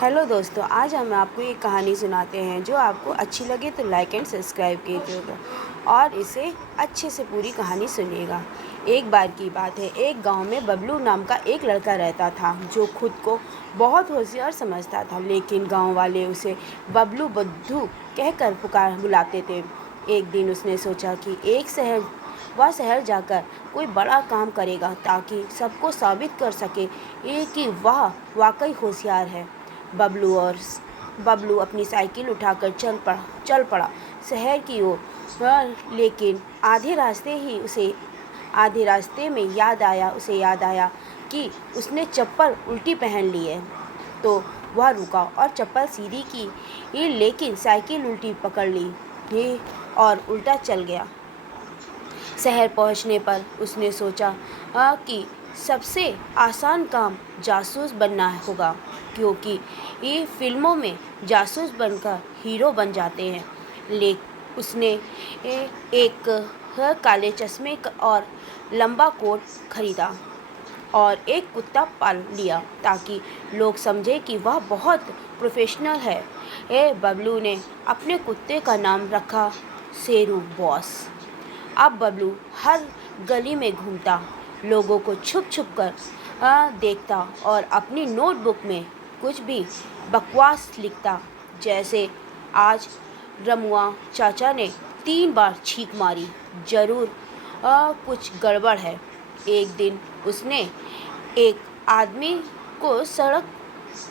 Hello दोस्तों, आज हम आपको एक कहानी सुनाते हैं। जो आपको अच्छी लगे तो लाइक एंड सब्सक्राइब कीजिएगा और इसे अच्छे से पूरी कहानी सुनिएगा। एक बार की बात है, एक गांव में बबलू नाम का एक लड़का रहता था जो खुद को बहुत होशियार समझता था, लेकिन गांव वाले उसे बबलू बुद्धू कहकर बुलाते थे। एक दिन उसने सोचा कि वह शहर जाकर कोई बड़ा काम करेगा ताकि सबको साबित कर सके कि वह वाकई होशियार है। बबलू अपनी साइकिल उठाकर चल पड़ा शहर की ओर। लेकिन आधे रास्ते में उसे याद आया कि उसने चप्पल उल्टी पहन ली है। तो वह रुका और चप्पल सीधी की, लेकिन साइकिल उल्टी पकड़ ली और उल्टा चल गया। शहर पहुंचने पर उसने सोचा कि सबसे आसान काम जासूस बनना होगा, क्योंकि ये फिल्मों में जासूस बनकर हीरो बन जाते हैं। उसने एक काले चश्मे और लंबा कोट खरीदा और एक कुत्ता पाल लिया ताकि लोग समझें कि वह बहुत प्रोफेशनल है। बबलू ने अपने कुत्ते का नाम रखा शेरू बॉस। अब बबलू हर गली में घूमता, लोगों को छुप छुप कर देखता और अपनी नोटबुक में कुछ भी बकवास लिखता, जैसे आज रमुआ चाचा ने 3 बार छींक मारी, जरूर कुछ गड़बड़ है। एक दिन उसने एक आदमी को सड़क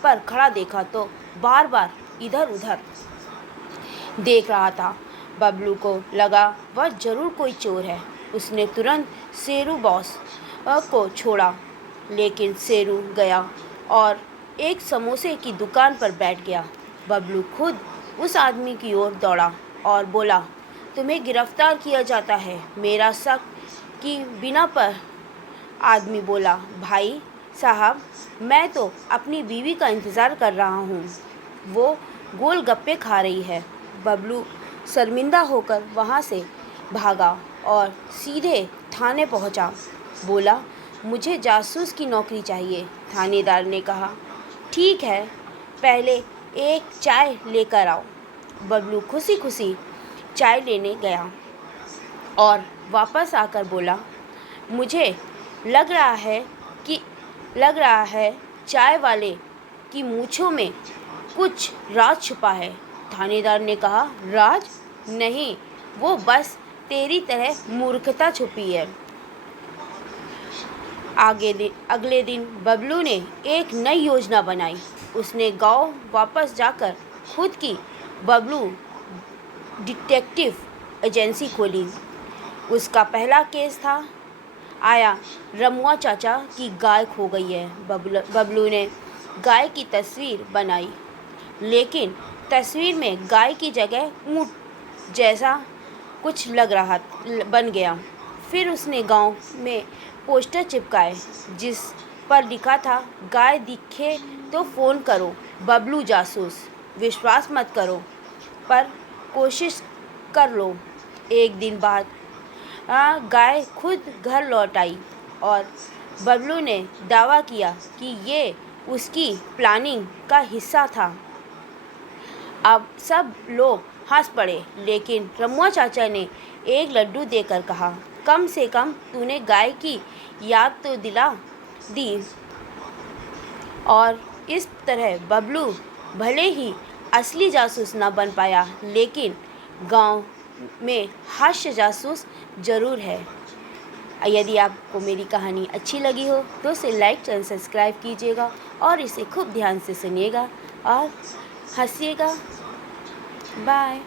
पर खड़ा देखा तो बार बार इधर उधर देख रहा था। बबलू को लगा वह जरूर कोई चोर है। उसने तुरंत शेरू बॉस को छोड़ा, लेकिन शेरू गया और एक समोसे की दुकान पर बैठ गया। बबलू खुद उस आदमी की ओर दौड़ा और बोला, तुम्हें गिरफ्तार किया जाता है मेरा शक की बिना पर। आदमी बोला, भाई साहब, मैं तो अपनी बीवी का इंतज़ार कर रहा हूँ, वो गोलगप्पे खा रही है। बबलू शर्मिंदा होकर वहाँ से भागा और सीधे थाने पहुँचा। बोला, मुझे जासूस की नौकरी चाहिए। थानेदार ने कहा, ठीक है, पहले एक चाय लेकर आओ। बबलू खुशी खुशी चाय लेने गया और वापस आकर बोला, मुझे लग रहा है चाय वाले की मूंछों में कुछ राज छुपा है। थानेदार ने कहा, राज नहीं, वो बस तेरी तरह मूर्खता छुपी है। अगले दिन बबलू ने एक नई योजना बनाई। उसने गांव वापस जाकर खुद की बबलू डिटेक्टिव एजेंसी खोली। उसका पहला केस आया, रमुआ चाचा की गाय खो गई है। बबलू ने गाय की तस्वीर बनाई, लेकिन तस्वीर में गाय की जगह ऊँट जैसा कुछ बन गया। फिर उसने गांव में पोस्टर चिपकाए जिस पर लिखा था, गाय दिखे तो फ़ोन करो, बबलू जासूस, विश्वास मत करो पर कोशिश कर लो। एक दिन बाद गाय खुद घर लौट आई और बबलू ने दावा किया कि ये उसकी प्लानिंग का हिस्सा था। अब सब लोग हंस पड़े, लेकिन रमुआ चाचा ने एक लड्डू देकर कहा, कम से कम तूने गाय की याद तो दिला दी। और इस तरह बबलू भले ही असली जासूस न बन पाया, लेकिन गांव में हास्य जासूस ज़रूर है। यदि आपको मेरी कहानी अच्छी लगी हो तो इसे लाइक एंड सब्सक्राइब कीजिएगा और इसे खूब ध्यान से सुनिएगा और हंसिएगा। बाय।